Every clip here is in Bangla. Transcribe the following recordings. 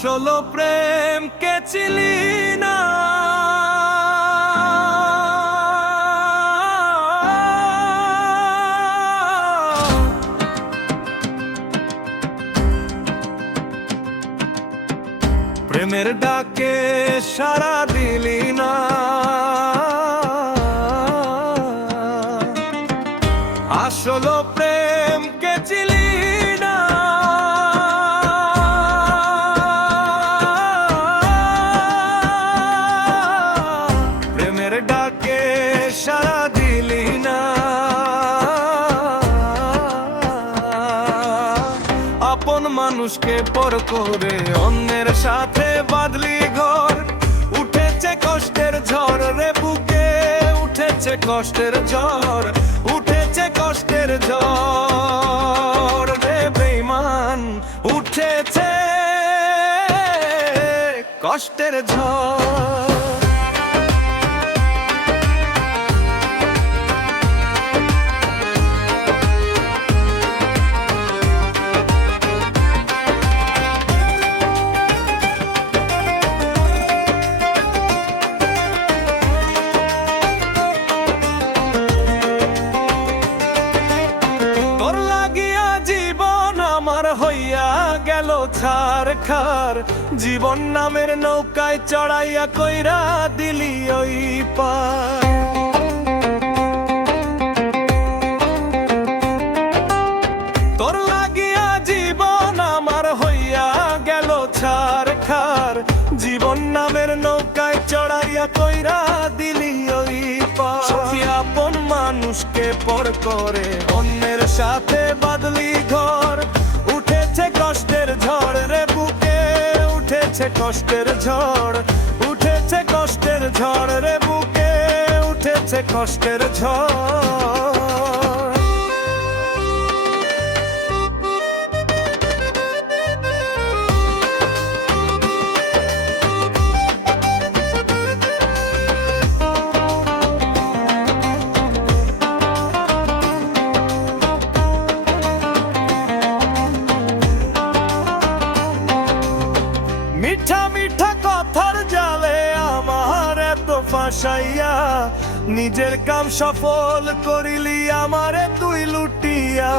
আসল প্রেম কে চিলি না, প্রেমের ডাকে সাড়া দিলি না। আসল প্রেম কে চিলি না, প্রেমের ডাকে সাড়া দিলি না। আপন মানুষকে পর করে অন্যের সাথে বাঁধলি ঘর, উঠেছে কষ্টের ঝড় রে বুকে, উঠেছে কষ্টের ঝড়, উঠেছে কষ্টের ঝড় রে বেঈমান, উঠেছে কষ্টের ঝড়। হইয়া গেল ছারখার, জীবন নামের নৌকায় চড়াইয়া কইরা দিলি ওই পার। তোর লাগিয়া জীবন আমার হইয়া গেল ছারখার, জীবন নামের নৌকায় চড়াইয়া কইরা দিলি ওই পার। আপন মানুষকে পর করে অন্যের সাথে বাঁধলি ঘর, উঠেছে কষ্টের ঝড় রে বুকে, উঠেছে কষ্টের ঝড়, উঠেছে কষ্টের ঝড় রে বুকে, উঠেছে কষ্টের ঝড়। মিঠা মিঠা কথার জালে আমার এত ফাঁসাইয়া, নিজের কাম সফল করিলি আমারে তুই লুটিয়া।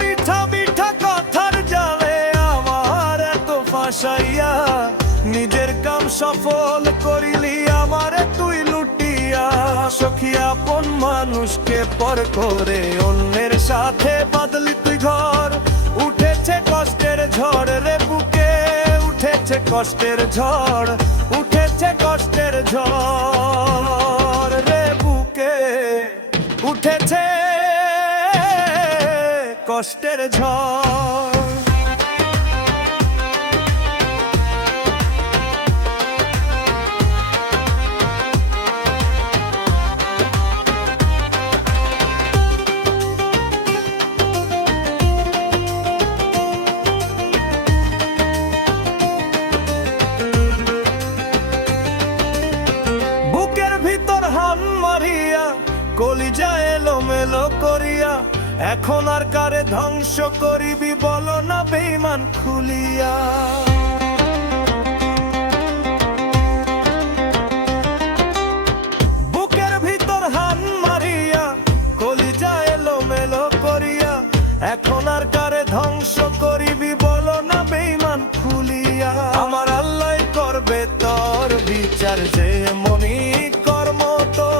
মিঠা মিঠা কথার জালে আমার এত ফাঁসাইয়া, নিজের কাম সফল করিলি আমারে তুই লুটিয়া। সখী আপন মানুষকে পর করে অন্যের সাথে বাঁধলি তুই ঘর, উঠেছে কষ্টের ঝড় রে বুকে, উঠেছে কষ্টের ঝড়, উঠেছে কষ্টের ঝড় রে বুকে, উঠেছে কষ্টের ঝড়। কলিজা এলোমেলো করিয়া এখন আর কারে ধ্বংস করিবি বলো না বেঈমান খুলিয়া। বুকের ভিতর হান মারিয়া কলিজা এলোমেলো করিয়া এখন আর কারে ধ্বংস করিবি বলো না বেঈমান খুলিয়া। আমার আল্লাহ করবে তোর বিচার, যে মনি কর্ম তো,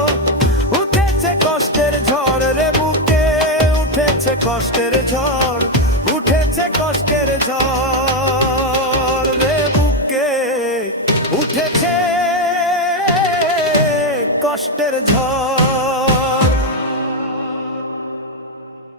কষ্টের ঝড়, উঠেছে কষ্টের ঝড় রে বুকে, উঠেছে কষ্টের ঝড়।